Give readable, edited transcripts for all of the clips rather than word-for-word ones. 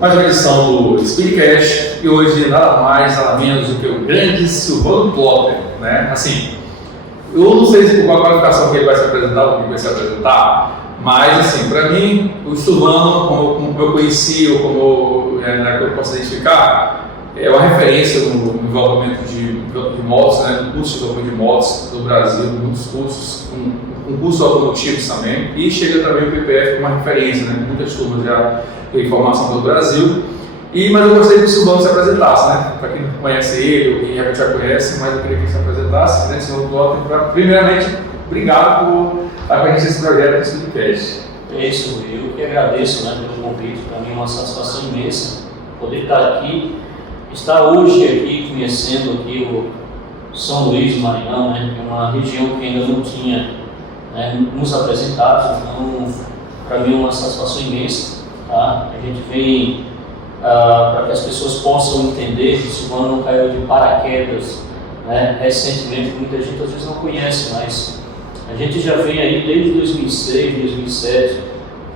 Mais uma edição do Speedcast e hoje nada mais, nada menos do que o grande Silvano Plotter, né? Assim, eu não sei se com a qualificação que ele vai se apresentar ou que ele vai se apresentar, mas assim, para mim, o Silvano, como eu conheci ou como eu posso identificar, é uma referência no desenvolvimento de motos, né? No curso de desenvolvimento de motos do Brasil, muitos cursos, com cursos automotivos também, e chega também o PPF como uma referência, né? Muitas turmas já de formação pelo Brasil. Mas eu gostaria que o Silvano se apresentasse, né? Para quem não conhece ele, ou quem já conhece, mas eu queria que ele se apresentasse, né? Silvano Plotter, primeiramente, obrigado por estar com a gente nesse projeto do Speedcast. É isso, eu que agradeço, né, pelo convite. Para mim é uma satisfação imensa poder estar aqui, estar hoje aqui conhecendo aqui o São Luís do Maranhão, né, que é uma região que ainda não tinha, né, nos apresentado. Então, para mim é uma satisfação imensa. Tá? A gente vem para que as pessoas possam entender que o Silvano não caiu de paraquedas, né, recentemente. Muita gente às vezes não conhece, mas a gente já vem aí desde 2006, 2007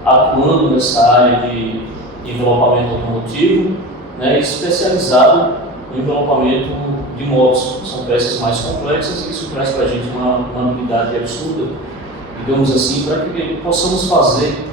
atuando nessa área de envelopamento automotivo, né, especializado no envelopamento de motos. São peças mais complexas e isso traz para a gente uma habilidade absurda, digamos assim, para que possamos fazer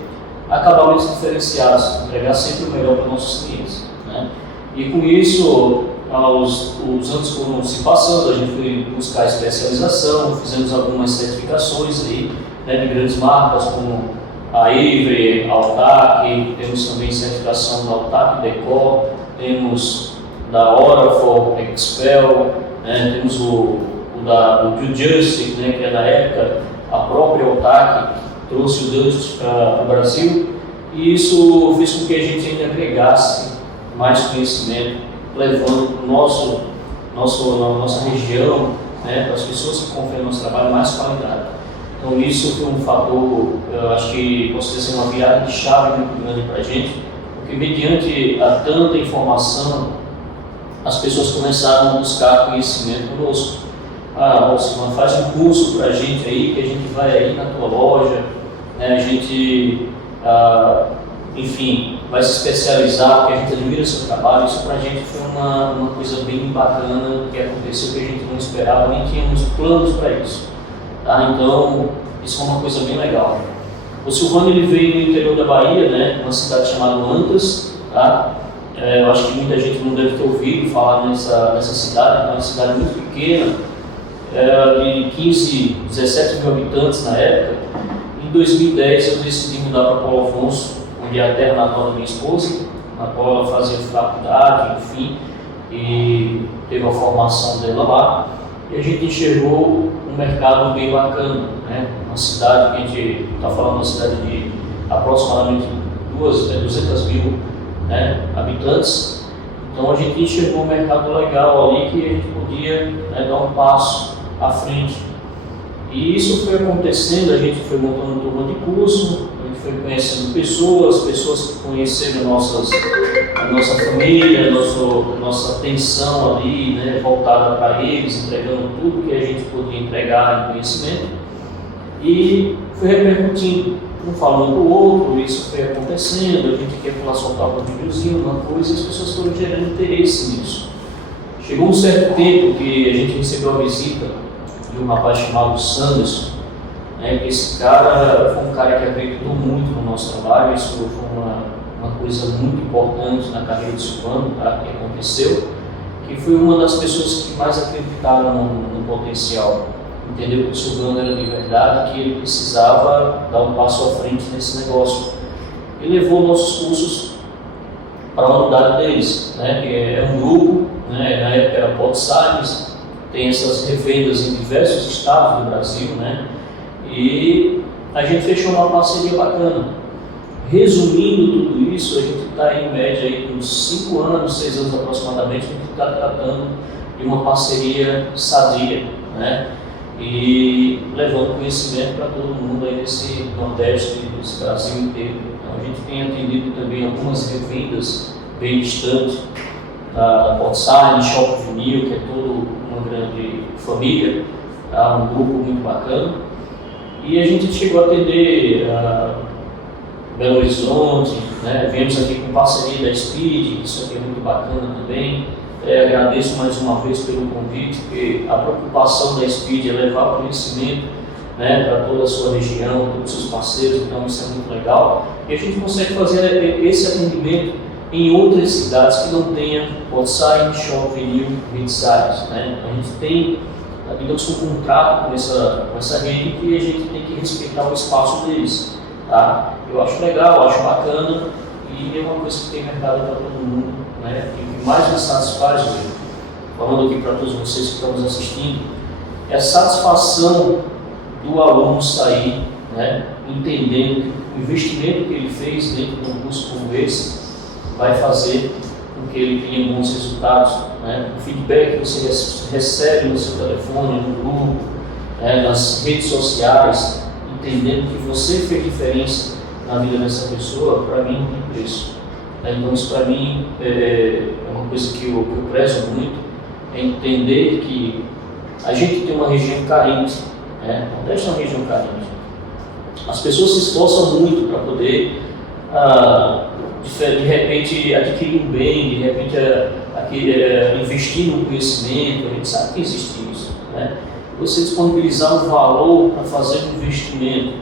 acabamentos diferenciados, entregar sempre o melhor para nossos clientes, né? E com isso, os anos foram se passando, a gente foi buscar especialização, fizemos algumas certificações aí, né, de grandes marcas como a Avery, a Altac, temos também certificação da Altac Decor, temos da Orafor, Expel, né, temos o do Justice, né, que é da época, a própria Altac trouxe o Dust para o Brasil, e isso fez com que a gente ainda agregasse mais conhecimento, levando para nossa região, né, para as pessoas que confiam no nosso trabalho, mais qualidade. Então isso foi um fator, eu acho que posso dizer, uma virada de chave muito grande para a gente, porque mediante a tanta informação, as pessoas começaram a buscar conhecimento conosco. Silvano, faz um curso para a gente aí, que a gente vai aí na tua loja, né, a gente, enfim, vai se especializar, porque a gente admira o seu trabalho. Isso para a gente foi uma coisa bem bacana que aconteceu, que a gente não esperava, nem tínhamos planos para isso. Tá? Então, isso é uma coisa bem legal. O Silvano ele veio do interior da Bahia, né, uma cidade chamada Antas. Tá? Eu acho que muita gente não deve ter ouvido falar nessa cidade, é uma cidade muito pequena, de 15, 17 mil habitantes na época. Em 2010 eu decidi mudar para Paulo Afonso, onde é a terra natal da minha esposa, na qual ela fazia faculdade, enfim, e teve a formação dela lá. E a gente enxergou um mercado bem bacana, né? Uma cidade que a gente está falando, uma cidade de aproximadamente 200 mil, né, habitantes. Então a gente enxergou um mercado legal ali que a gente podia, né, dar um passo à frente. E isso foi acontecendo, a gente foi montando turma de curso, a gente foi conhecendo pessoas que conheceram a nossa família, nossa atenção ali, né, voltada para eles, entregando tudo que a gente podia entregar em conhecimento, e foi repercutindo, um falando para o outro, isso foi acontecendo, a gente quer soltar um videozinho, uma coisa, e as pessoas foram gerando interesse nisso. Chegou um certo tempo que a gente recebeu a visita de um rapaz chamado Sanderson, né, que esse cara foi um cara que acreditou muito no nosso trabalho. Isso foi uma coisa muito importante na carreira do Silvano, tá, que aconteceu, que foi uma das pessoas que mais acreditaram no potencial, entendeu que o Silvano era de verdade, que ele precisava dar um passo à frente nesse negócio. Ele levou nossos cursos para a unidade deles, né, que é um grupo, né, na época era Pod Science, tem essas revendas em diversos estados do Brasil, né? E a gente fechou uma parceria bacana. Resumindo tudo isso, a gente está em média aí com 5 anos, 6 anos aproximadamente, a gente está tratando de uma parceria sadia, né? E levando conhecimento para todo mundo aí nesse Nordeste, nesse Brasil inteiro. Então a gente tem atendido também algumas revendas bem distantes, da Podside, Shop Vinil, que é toda uma grande família, tá? Um grupo muito bacana. E a gente chegou a atender Belo Horizonte, né? Viemos aqui com parceria da Speed, isso aqui é muito bacana também. Agradeço mais uma vez pelo convite, porque a preocupação da Speed é levar conhecimento, né, para toda a sua região, todos os seus parceiros, então isso é muito legal. E a gente consegue fazer esse atendimento em outras cidades que não tenha Bonsai, Shop, Vinil, Mid-Size, né? A gente tem, digamos, um contrato com essa rede e a gente tem que respeitar o espaço deles, tá? Eu acho legal, acho bacana e é uma coisa que tem mercado para todo mundo, né? E o que mais me satisfaz, falando aqui para todos vocês que estão nos assistindo, é a satisfação do aluno sair, né, entendendo que o investimento que ele fez dentro de um curso como esse vai fazer com que ele tenha bons resultados, né? O feedback que você recebe no seu telefone, no grupo, né, nas redes sociais, entendendo que você fez diferença na vida dessa pessoa, para mim não tem preço. Então isso para mim é uma coisa que eu prezo muito, é entender que a gente tem uma região carente, né? Não deixa uma região carente. As pessoas se esforçam muito para poder de repente adquirir um bem, de repente investir no conhecimento. A gente sabe que existe isso, né? Você disponibilizar um valor para fazer um investimento,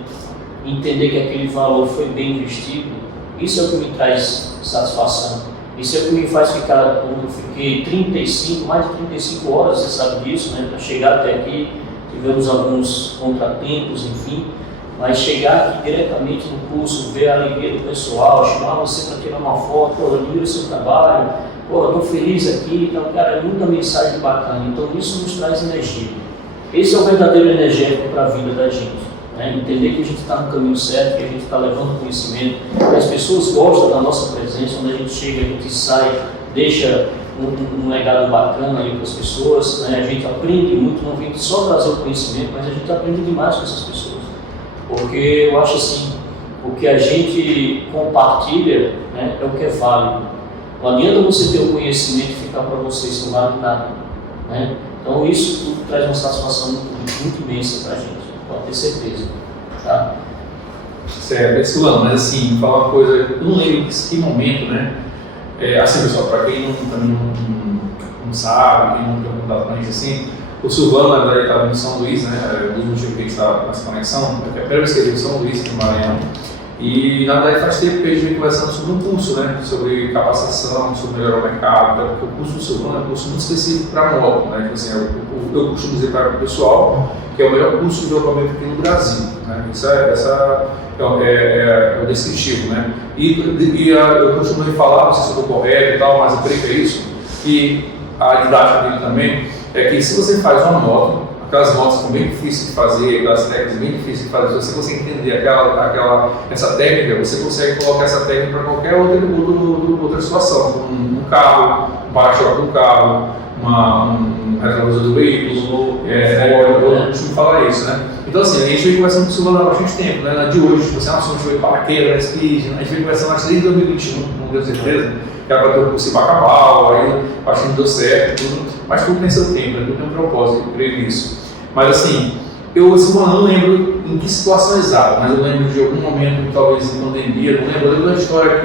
entender que aquele valor foi bem investido, isso é o que me traz satisfação. Isso é o que me faz ficar, como eu fiquei mais de 35 horas, você sabe disso, né? Para chegar até aqui, tivemos alguns contratempos, enfim. Mas chegar aqui diretamente no curso, ver a alegria do pessoal, chamar você para tirar uma foto, pô, eu admiro o seu trabalho, pô, eu estou feliz aqui, então, cara, é muita mensagem bacana. Então, isso nos traz energia. Esse é o verdadeiro energético para a vida da gente, né? Entender que a gente está no caminho certo, que a gente está levando conhecimento, que as pessoas gostam da nossa presença, quando a gente chega, a gente sai, deixa um legado bacana ali para as pessoas, né? A gente aprende muito, não vem só trazer o conhecimento, mas a gente aprende demais com essas pessoas. Porque eu acho assim, o que a gente compartilha, né, é o que é válido. Não adianta você ter o conhecimento e ficar para você, isso não vale nada, né? Então isso tudo traz uma satisfação muito imensa para a gente, pode ter certeza, tá? Certo, Silvano, mas assim, falar uma coisa, eu não lembro que momento, né? Assim, pessoal, para quem não sabe, quem não tem contato com a gente assim, o Silvano, na verdade, estava em São Luís, né? Dos motivos que a gente estava nessa conexão, é a primeira vez que ele veio em São Luís, no Maranhão. E, na verdade, faz tempo que a gente vem conversando sobre um curso, né? Sobre capacitação, sobre melhorar o mercado, porque o curso do Silvano é um curso muito específico para moto, né? Tipo assim, eu costumo dizer para o pessoal que é o melhor curso de desenvolvimento aqui no Brasil, né? Essa é o descritivo, né? E eu costumo falar, não sei se eu estou correto e tal, mas eu creio que é isso, que a didática dele também é que se você faz uma moto, aquelas motos são bem difíceis de fazer, aquelas técnicas bem difíceis de fazer, se você consegue entender essa técnica, você consegue colocar essa técnica para qualquer outra situação, como um carro, um para-choque do carro, um retrovisor do veículo, eu costumo falar isso, né? Então assim, a gente vem conversando com o Silvano há bastante tempo, né? De hoje, você é uma pessoa que foi paraquedas, né? Speed, a gente vem conversando desde 2021, não tenho certeza, que era para ter um curso em Bacabal, aí acho que não deu certo, mas tudo tem seu tempo, tudo tem um propósito, eu creio nisso. Mas assim, eu não lembro em que situação exata, mas eu lembro de algum momento, talvez em pandemia, não lembro, eu lembro da história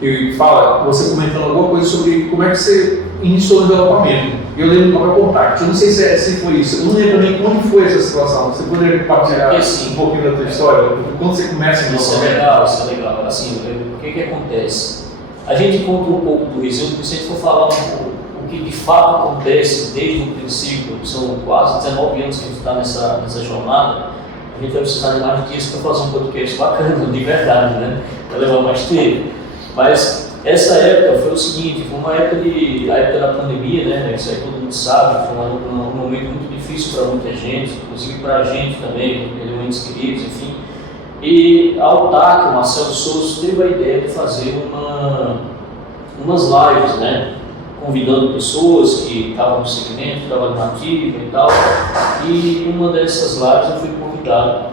que fala, você comentando alguma coisa sobre como é que você iniciou o desenvolvimento. Eu lembro do próprio contato, eu não sei se foi isso, eu não lembro nem quando foi essa situação. Você poderia compartilhar um pouquinho da tua história? Quando você começa o desenvolvimento? Isso é legal. Assim, o que acontece? A gente conta um pouco do resumo, porque se a gente for falar o que de fato acontece desde o princípio, são quase 19 anos que a gente está nessa jornada, a gente vai precisar de mais dias para fazer um podcast bacana, de verdade, né? Vai levar mais tempo. Mas essa época foi o seguinte, foi uma época a época da pandemia, né? Isso aí todo mundo sabe, foi um momento muito difícil para muita gente, inclusive para a gente também, perdeu entes queridos, enfim. E a Altac, o Marcelo Souza, teve a ideia de fazer umas lives, né? Convidando pessoas que estavam no segmento, trabalho nativo e tal. E em uma dessas lives eu fui convidado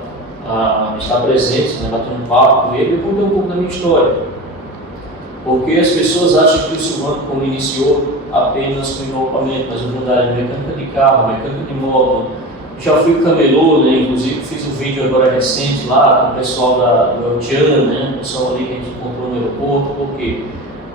a estar presente, né? Bater um papo com ele e contar um pouco da minha história. Porque as pessoas acham que o Silvano, como iniciou apenas com envolvimento, mas na verdade, mecânica de carro, mecânica de moto. Já fui camelô, né? Inclusive fiz um vídeo agora recente lá com o pessoal do El Tian, né? O pessoal ali que a gente encontrou no aeroporto, porque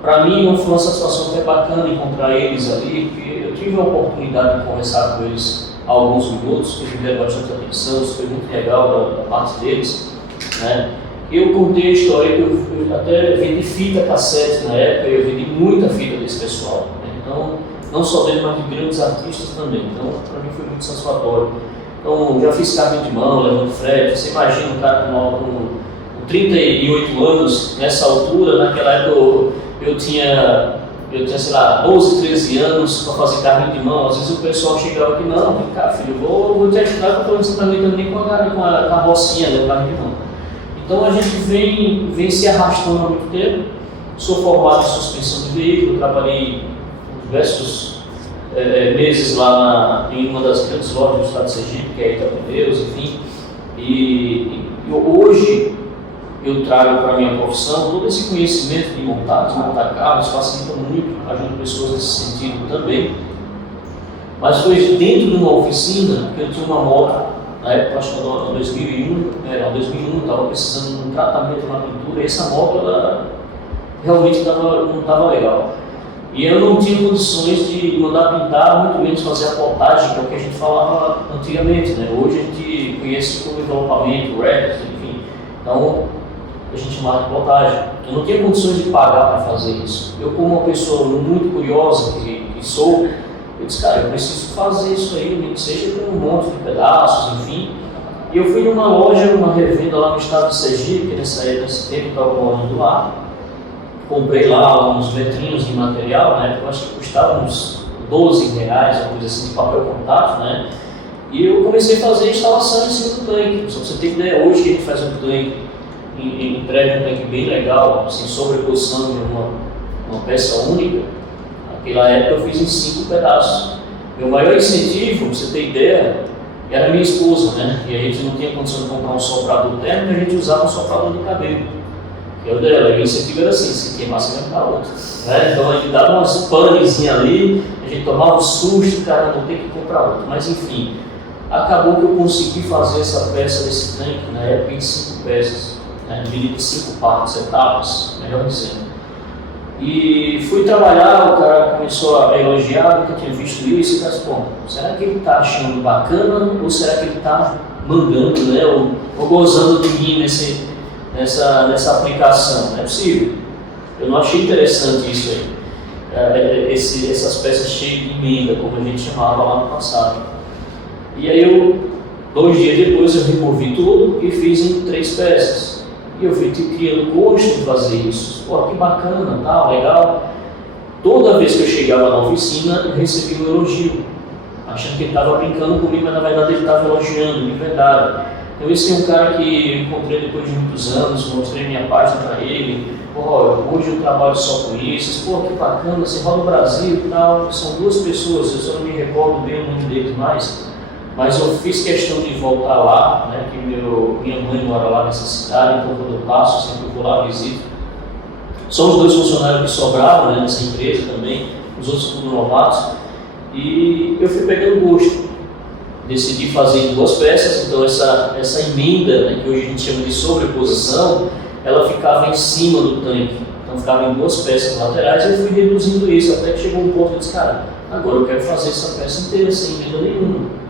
para mim foi uma satisfação até bacana encontrar eles ali, porque eu tive a oportunidade de conversar com eles há alguns minutos, que me deram bastante atenção, isso foi muito legal da parte deles, né? Eu contei a história que eu até vendi fita cassete na época, eu vendi muita fita desse pessoal, né? Então, não só dele, mas de grandes artistas também. Então, para mim foi muito satisfatório. Então, já fiz carrinho de mão, levando frete. Você imagina um cara com 38 anos, nessa altura, naquela época eu tinha, sei lá, 12, 13 anos para fazer carrinho de mão. Às vezes o pessoal chegava aqui, não, vem cá filho, vou te ajudar, porque você está lidando nem com a carrocinha do carrinho de mão. Então a gente vem se arrastando há muito tempo. Sou formado em suspensão de veículo, trabalhei diversos meses lá em uma das grandes lojas do estado de Sergipe, que é a Itapemineus, enfim. E hoje eu trago para a minha profissão todo esse conhecimento de montar carros, facilita muito, ajuda pessoas nesse sentido também. Mas foi dentro de uma oficina que eu tinha uma moto, na época, acho que em 2001, eu estava precisando de um tratamento na pintura, e essa moto ela realmente não estava legal. E eu não tinha condições de mandar pintar, muito menos fazer a potagem, que é o que a gente falava antigamente, né? Hoje a gente conhece como envelopamento, wraps, enfim. Então, a gente chama de potagem. Eu não tinha condições de pagar para fazer isso. Eu, como uma pessoa muito curiosa que sou, eu disse, cara, eu preciso fazer isso aí, nem que seja com um monte de pedaços, enfim. E eu fui numa loja, numa revenda lá no estado de Sergipe, que nesse tempo eu estava morando lá. Comprei lá uns letrinhos de material, né? Eu acho que custava uns R$12, uma coisa assim, de papel contato, né? E eu comecei a fazer a instalação em cima do tanque. Só pra você ter ideia, hoje que a gente faz um tanque, entrega um tanque bem legal, sem sobreposição de uma peça única. Naquela época eu fiz em 5 pedaços. Meu maior incentivo, pra você ter ideia, era minha esposa, né? E a gente não tinha condição de comprar um soprador térmico, a gente usava um soprador de cabelo. Eu dela, e o incentivo era assim, se queimar, você vai para outra. Né? Então a gente dava umas panezinhas ali, a gente tomava um susto, cara, não tem que comprar outra. Mas enfim, acabou que eu consegui fazer essa peça desse tanque na época em 5 peças, né? Dividido em 5 partes, etapas, melhor dizendo. E fui trabalhar, o cara começou a elogiar, nunca tinha visto isso, e eu disse, bom, será que ele está achando bacana ou será que ele está mandando, né? Ou gozando de mim nessa aplicação? Não é possível. Eu não achei interessante isso aí, essas peças cheias de emenda, como a gente chamava lá no passado. E aí 2 dias depois eu removi tudo e fiz em 3 peças. E eu fui criando gosto de fazer isso. Pô, que bacana, tá, legal. Toda vez que eu chegava na oficina, eu recebia um elogio, achando que ele estava brincando comigo, mas na verdade ele estava elogiando, de verdade. Então esse é um cara que eu encontrei depois de muitos anos, mostrei minha página para ele. Hoje eu trabalho só com isso. Pô, que bacana, você roda o Brasil e tal. São 2 pessoas, eu só não me recordo bem o nome deles mais. Mas eu fiz questão de voltar lá, né, que minha mãe mora lá nessa cidade, então quando eu passo, sempre vou lá, visito. São os 2 funcionários que sobraram, né, nessa empresa também, os outros tudo novatos. E eu fui pegando gosto. Decidi fazer em 2 peças, então essa emenda, né, que hoje a gente chama de sobreposição, ela ficava em cima do tanque. Então ficava em 2 peças laterais e eu fui reduzindo isso, até que chegou um ponto que eu disse, cara, agora eu quero fazer essa peça inteira sem emenda nenhuma.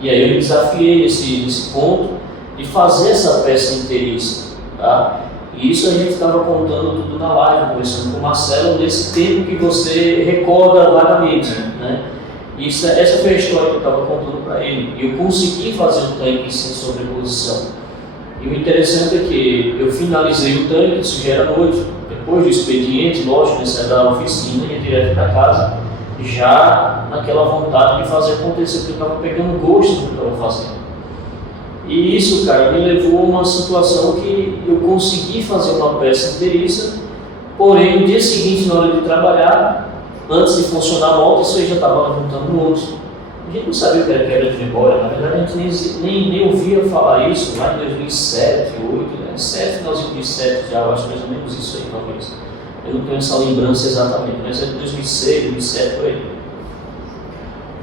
E aí eu me desafiei nesse ponto de fazer essa peça inteiriça, tá? E isso a gente estava contando tudo na live, conversando com o Marcelo, nesse tempo que você recorda vagamente, né? E essa foi a história que eu estava contando para ele. E eu consegui fazer um tanque sem sobreposição. E o interessante é que eu finalizei o tanque, isso já era noite, depois do expediente, lógico, saí da oficina e ia direto para casa, já naquela vontade de fazer acontecer, porque eu estava pegando gosto do que eu estava fazendo. E isso, cara, me levou a uma situação que eu consegui fazer uma peça inteiriça, porém no dia seguinte, na hora de trabalhar, antes de funcionar a moto, isso aí já estava levantando um monte. A gente não sabia o que era quebra de memória, na verdade a gente nem ouvia falar isso lá em 2007, 2008, né? 7, finalzinho de 2007 já, eu acho mais ou menos isso aí, talvez. Eu não tenho essa lembrança exatamente, mas é de 2006, 2007, por aí.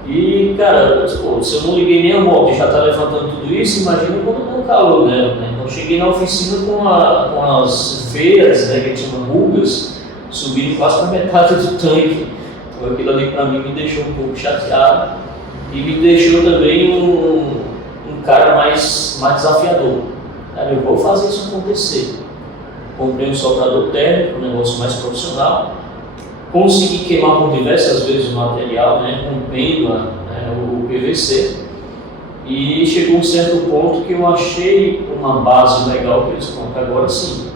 E, cara, pô, se eu não liguei nem a moto e já tá levantando tudo isso, imagina quando dá um calor nela, né? Então cheguei na oficina com as veias, né, que tinham rugas, subindo quase para metade do tanque. Então aquilo ali para mim me deixou um pouco chateado e me deixou também um cara mais desafiador. Cara, eu vou fazer isso acontecer. Comprei um soltador térmico, um negócio mais profissional. Consegui queimar por diversas vezes o material, né, rompendo o PVC. E chegou um certo ponto que eu achei uma base legal que eu disse, pronto, agora sim,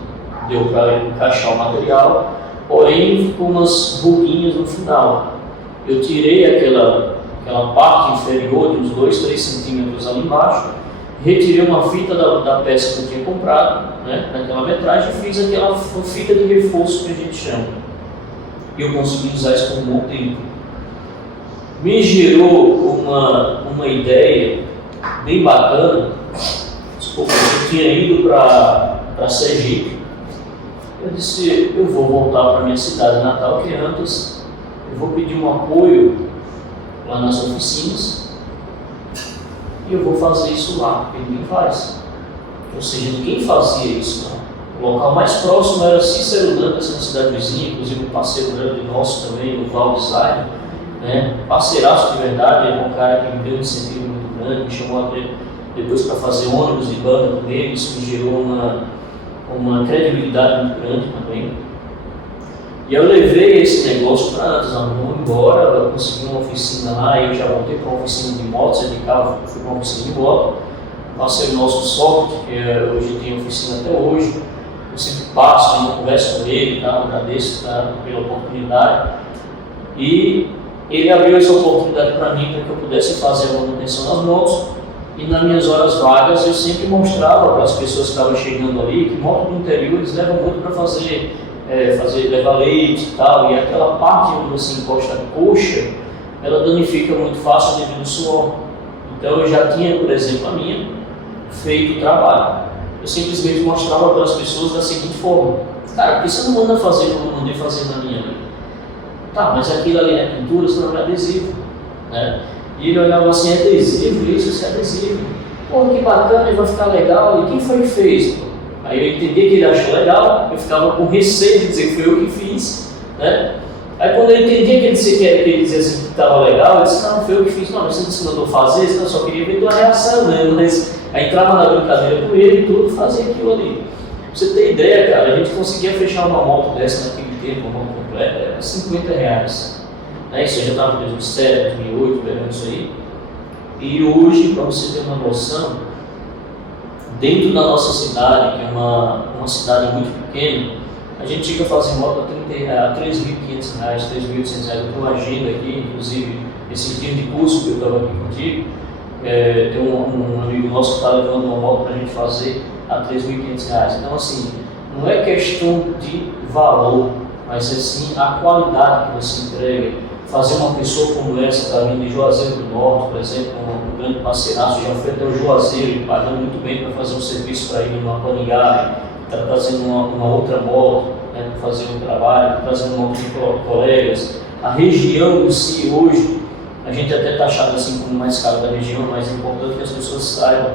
deu para encaixar o material, porém ficou umas ruguinhas no final. Eu tirei aquela parte inferior de uns 2, 3 centímetros ali embaixo, retirei uma fita da peça que eu tinha comprado, né, naquela metragem, e fiz aquela fita de reforço que a gente chama. E eu consegui usar isso por um bom tempo. Me gerou uma ideia bem bacana. Desculpa, eu tinha ido para Sergipe. Eu disse, eu vou voltar para minha cidade natal, que é antes, eu vou pedir um apoio lá nas oficinas e eu vou fazer isso lá, porque ninguém faz. Ou seja, ninguém fazia isso, não. O local mais próximo era Cícero Dantas, na cidade vizinha, inclusive um parceiro grande nosso também, o Val Design, né? Parceiraço de verdade, é um cara que me deu um incentivo muito grande, me chamou depois para fazer ônibus de banda com ele, isso me gerou uma credibilidade muito grande também. E eu levei esse negócio para antes, não vou embora, eu consegui uma oficina lá, eu já voltei para uma oficina de motos, de carro, fui para uma oficina de moto, passei o nosso software, que hoje tem oficina até hoje. Eu sempre passo, ainda converso com ele, tá? Agradeço, tá? Pela oportunidade. E ele abriu essa oportunidade para mim para que eu pudesse fazer a manutenção das motos. E nas minhas horas vagas eu sempre mostrava para as pessoas que estavam chegando ali que moto do interior eles levam muito para levar leite e tal. E aquela parte onde você encosta a coxa, ela danifica muito fácil devido ao suor. Então eu já tinha, por exemplo, a minha, feito o trabalho. Eu simplesmente mostrava para as pessoas da seguinte forma: cara, por que você não manda fazer como eu mandei fazer na minha? Tá, mas aquilo ali é pintura, isso não é adesivo, né? E ele olhava assim, é adesivo isso é adesivo. Pô, que bacana, vai ficar legal. E quem foi que fez? Aí eu entendi que ele achou legal, eu ficava com receio de dizer que foi eu que fiz, né? Aí quando eu entendi que ele dizia assim que estava legal, eu disse, não, foi eu que fiz. Não, mas você disse que mandou fazer, eu só queria ver tua reação mesmo, mas aí entrava na brincadeira com ele e tudo, fazia aquilo ali. Pra você ter ideia, cara, a gente conseguia fechar uma moto dessa naquele tempo, uma moto completa, era R$50. Né? Isso já estava em 2007, 2008, pegando isso aí. E hoje, para você ter uma noção, dentro da nossa cidade, que é uma cidade muito pequena, a gente chega a fazer moto a R$3.500, R$3.800. Eu tenho uma agenda aqui, inclusive, esse dia de curso que eu estava aqui contigo, tem um amigo nosso que está levando uma moto para a gente fazer a R$3.500. Então, assim, não é questão de valor, mas é sim a qualidade que você entrega. Fazer uma pessoa como essa, está vindo de Juazeiro do Norte, por exemplo, um grande parceiraço, já foi até o Juazeiro, pagando muito bem para fazer um serviço para ir numa Panigale, está trazendo uma outra moto, né, para fazer um trabalho, está trazendo uma outra colegas. A região em si hoje, a gente até está achado assim como mais caro da região, mas é importante que as pessoas saibam.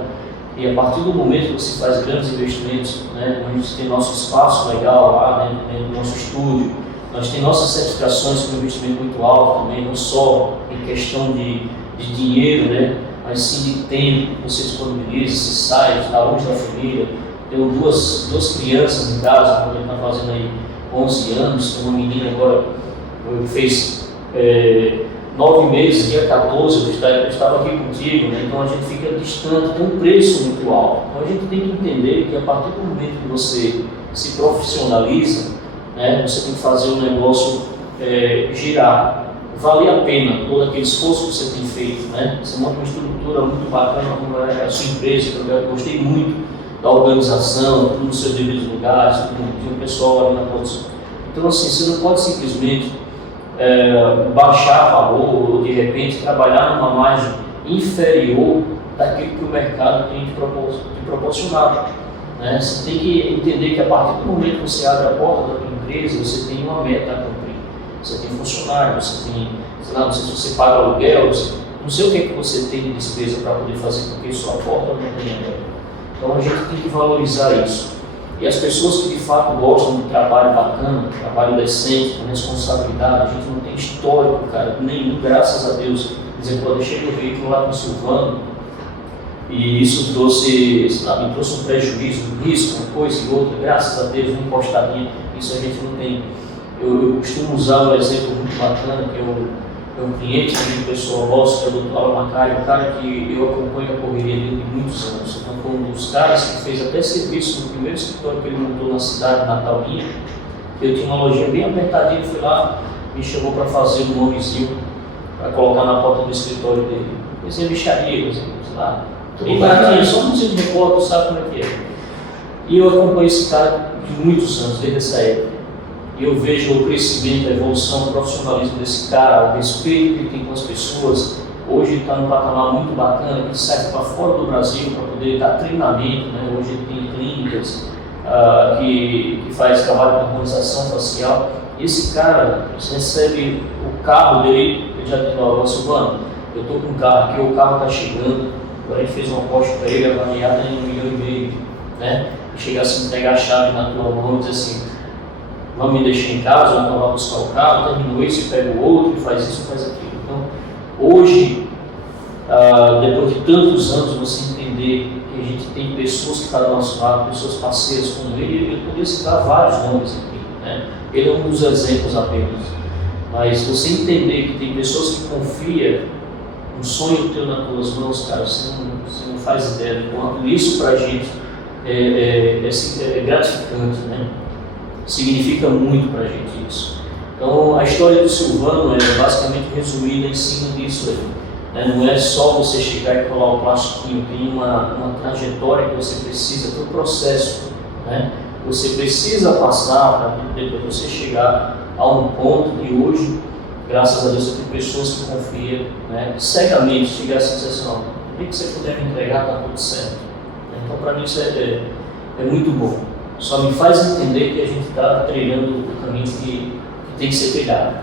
E a partir do momento que você faz grandes investimentos, né, a gente tem nosso espaço legal lá, né, dentro do nosso estúdio, nós temos nossas certificações com investimento muito alto também, não só em questão de dinheiro, né, mas sim de tempo, você disponibiliza, você sai, está longe da família. Tenho duas crianças em casa, a gente está fazendo aí 11 anos, tem uma menina agora que fez 9 meses, dia 14, eu estava aqui contigo, né? Então a gente fica distante, tem um preço muito alto. Então a gente tem que entender que a partir do momento que você se profissionaliza, né, você tem que fazer o negócio girar, valer a pena todo aquele esforço que você tem feito, né? Você monta uma estrutura muito bacana como é a sua empresa, que eu gostei muito da organização, tudo nos seus devidos lugares, tem um pessoal ali na produção. Então assim, você não pode simplesmente baixar valor ou de repente trabalhar numa margem inferior daquilo que o mercado tem te proporcionado. Né? Você tem que entender que a partir do momento que você abre a porta da tua empresa, você tem uma meta a cumprir. Você tem funcionário, você tem, sei lá, não sei se você paga aluguel, não sei o que é que você tem de despesa para poder fazer com que sua porta não tenha aberto. Então a gente tem que valorizar isso. E as pessoas que de fato gostam de trabalho bacana, trabalho decente, com responsabilidade, a gente não tem histórico, cara, nenhum, graças a Deus. Por exemplo, eu deixei meu veículo lá com o Silvano e isso trouxe, sabe, trouxe um prejuízo, um risco, uma coisa e outra, graças a Deus, uma encostadinha, isso a gente não tem. Eu costumo usar um exemplo muito bacana, que é um cliente, um pessoal nosso, que é o Dr. Alan Macari, um cara que eu acompanho a correria dele de muitos anos. Então, foi um dos caras que fez até serviço no primeiro escritório que ele montou na cidade, Natal Minha. Eu tinha uma lojinha bem apertadinha, fui lá, me chamou para fazer um nomezinho, para colocar na porta do escritório dele. Fazia bicharia, sei lá, bem baratinho, só não sei de recordo, sabe como é que é. E eu acompanho esse cara de muitos anos, desde essa época. E eu vejo o crescimento, a evolução, o profissionalismo desse cara, o respeito que ele tem com as pessoas. Hoje ele está num patamar muito bacana, que sai para fora do Brasil para poder dar treinamento, né? Hoje ele tem clínicas que faz trabalho de harmonização facial. E esse cara recebe o carro dele, ele já tem lá, Silvano, eu estou com um carro aqui, o carro está chegando, agora a gente fez uma aposta para ele avaliada em R$1,5 milhão, né? E chegar a se entregar a chave na tua mão e dizer assim, vamos me deixar em casa, vamos lá buscar o carro, terminou isso, pega o outro, faz isso, faz aquilo. Então, hoje, depois de tantos anos, você entender que a gente tem pessoas que estão do nosso lado, pessoas parceiras como ele, eu poderia citar vários nomes aqui, né? Ele é um dos exemplos apenas. Mas você entender que tem pessoas que confiam um sonho teu nas tuas mãos, cara, você não faz ideia do quanto isso pra gente é gratificante, né? Significa muito pra gente isso. Então, a história do Silvano é basicamente resumida em cima disso aí. Né? Não é só você chegar e colar o plastiquinho, tem uma trajetória que você precisa, tem um processo, né? Você precisa passar para depois você chegar a um ponto que hoje, graças a Deus, você tem pessoas que confiam, né, cegamente, chegar assim e dizer assim, o que você puder me entregar está tudo certo. Então, para mim, isso é muito bom. Só me faz entender que a gente está trilhando o caminho que tem que ser trilhado.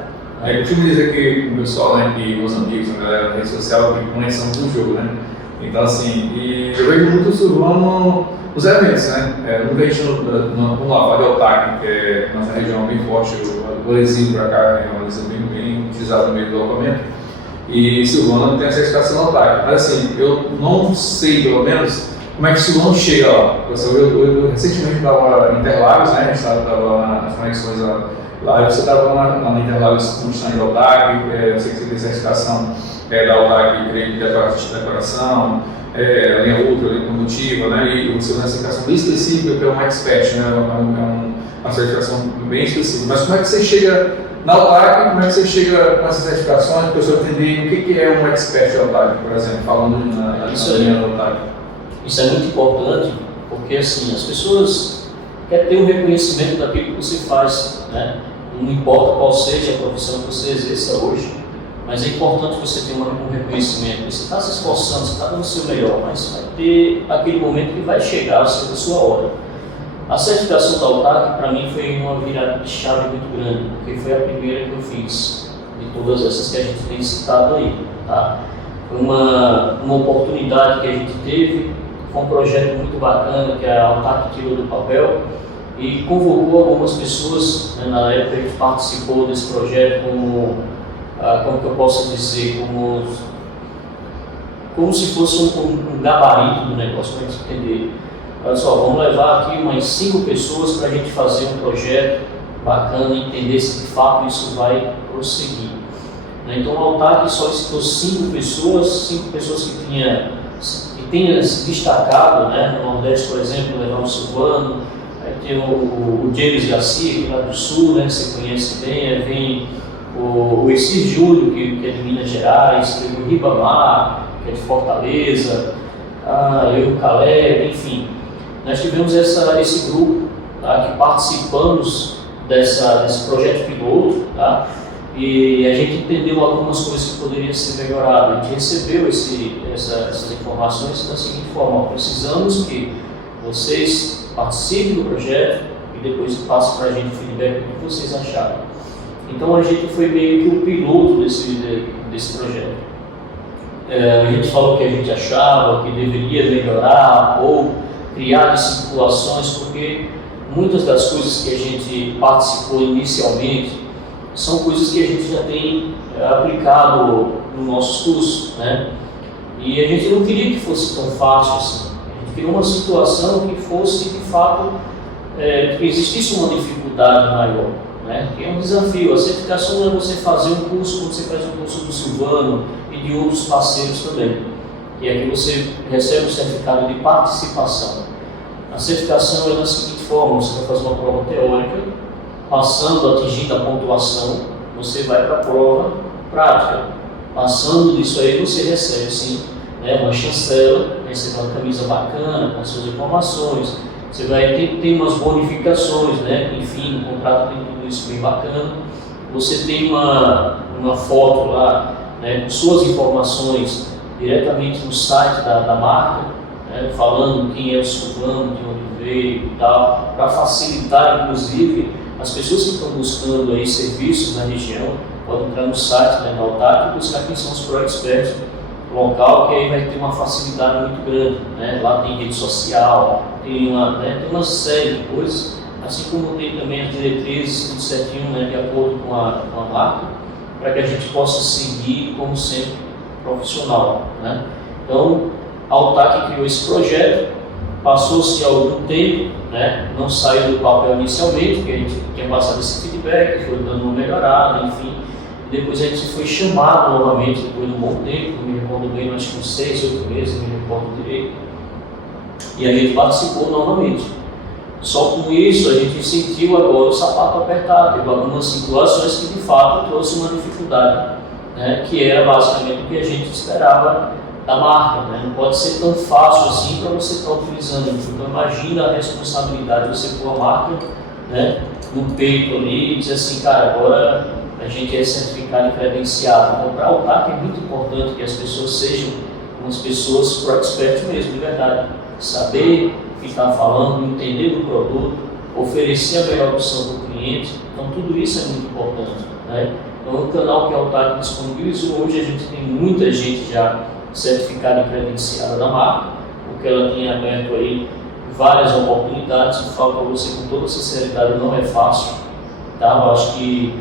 Eu costumo dizer que o pessoal, né, que meus amigos, a galera na rede social, que conhecem do jogo, né? Então, assim, e eu vejo muito o Silvano nos eventos, né? Eu vejo no Lavado de Otaque, que é nossa região bem forte, o golezinho para cá é uma coisa bem utilizada no meio do alojamento. E Silvano tem a certificação no Otaque. Mas, assim, eu não sei, pelo menos, como é que o Silvano chega lá. Eu recentemente estava em Interlagos, né? A gente estava nas conexões lá, você estava lá em Interlagos no stand da Otaque, eu sei que você tem certificação da Otaque, creio que decoração, a linha ultra, a linha condutiva, né? E você tem uma certificação bem específica, que é uma expert, né? Uma certificação bem específica. Mas como é que você chega na Otaque, como é que você chega com essas certificações, para a pessoa entender o que é um expert da Otaque, por exemplo, falando na linha da Otaque? Isso é muito importante, porque assim, as pessoas querem ter um reconhecimento daquilo que você faz, né? Não importa qual seja a profissão que você exerça hoje, mas é importante você ter um reconhecimento. Você está se esforçando, você está dando o seu melhor, mas vai ter aquele momento que vai chegar a sua hora. A certificação da Otaque, para mim, foi uma virada de chave muito grande, porque foi a primeira que eu fiz, de todas essas que a gente tem citado aí. Tá? Foi uma oportunidade que a gente teve, foi um projeto muito bacana que a Otaque tirou do papel e convocou algumas pessoas, né, na época a gente participou desse projeto como que eu posso dizer, como se fosse um gabarito do negócio, para a gente entender. Olha só, vamos levar aqui umas 5 pessoas para a gente fazer um projeto bacana e entender se de fato isso vai prosseguir. Então a Otaque solicitou 5 pessoas que tenham se destacado, né? No Nordeste, por exemplo, levar o Silvano, aí tem o James Garcia, que é lá do Sul, né, que você conhece bem, aí vem o Esir Júlio, que é de Minas Gerais, tem o Ribamar, que é de Fortaleza, eu, o Caleb, enfim. Nós tivemos esse grupo, tá, que participamos desse projeto piloto, tá, e a gente entendeu algumas coisas que poderiam ser melhoradas. A gente recebeu essas informações da seguinte forma: precisamos que vocês participem do projeto e depois passem para a gente o feedback do que vocês acharam. Então a gente foi meio que o piloto desse projeto. A gente falou que a gente achava que deveria melhorar ou criar situações, porque muitas das coisas que a gente participou inicialmente são coisas que a gente já tem aplicado nos nossos cursos, né? E a gente não queria que fosse tão fácil assim. A gente queria uma situação que fosse, de fato, que existisse uma dificuldade maior, né? Que é um desafio. A certificação não é você fazer um curso como você faz um curso do Silvano e de outros parceiros também. E aqui você recebe o certificado de participação. A certificação é da seguinte forma: você vai fazer uma prova teórica, passando, atingindo a pontuação, você vai para a prova prática. Passando disso aí, você recebe sim, né, uma chancela, recebe uma camisa bacana com as suas informações, você vai ter umas bonificações, né? Enfim, no contrato tem tudo isso bem bacana. Você tem uma foto lá, né, com suas informações diretamente no site da marca, né, falando quem é o Silvano, de onde veio e tal, para facilitar, inclusive, as pessoas que estão buscando aí serviços na região. Podem entrar no site, né, da Autac e buscar quem são os ProExperts local, que aí vai ter uma facilidade muito grande, né? Lá tem rede social, tem uma série de coisas, assim como tem também as diretrizes, tudo certinho, né, de acordo com a marca, para que a gente possa seguir como sempre profissional, né? Então, a Autac criou esse projeto, passou-se algum tempo, né? Não saiu do papel inicialmente, porque a gente tinha passado esse feedback, foi dando uma melhorada, enfim. Depois a gente foi chamado novamente, depois de um bom tempo, não me recordo bem, acho que uns 6, 8 meses, não me recordo direito. E a gente participou novamente. Só com isso a gente sentiu agora o sapato apertado, teve algumas situações que de fato trouxe uma dificuldade, né? Que era basicamente o que a gente esperava da marca, né? Não pode ser tão fácil assim para você estar utilizando. Então imagina a responsabilidade de você pôr a marca, né, no peito ali e dizer assim, cara, agora a gente é certificado e credenciado. Então, para a Autac é muito importante que as pessoas sejam umas pessoas ProExpert mesmo, de verdade. Saber o que está falando, entender do produto, oferecer a melhor opção para o cliente. Então, tudo isso é muito importante, né? Então, o canal que a Autac disponibilizou, hoje a gente tem muita gente já certificada e credenciada da marca, porque ela tem aberto aí várias oportunidades. Eu falo para você com toda sinceridade, não é fácil, tá? Eu acho que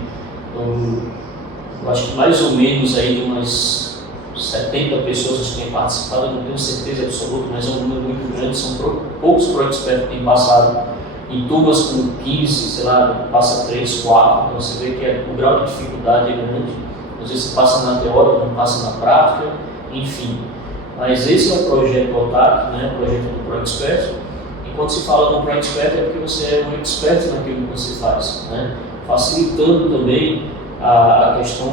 mais ou menos aí de umas 70 pessoas que têm participado, eu não tenho certeza absoluta, mas é um número muito grande, são poucos ProExperts que têm passado em turmas com 15, sei lá, passa 3, 4, então você vê que o grau de dificuldade é grande. Às vezes você passa na teoria, não passa na prática, enfim. Mas esse é o projeto Autac, né, o projeto do ProExpert. E quando se fala do ProExpert é porque você é um expert naquilo que você faz, né? Facilitando também a questão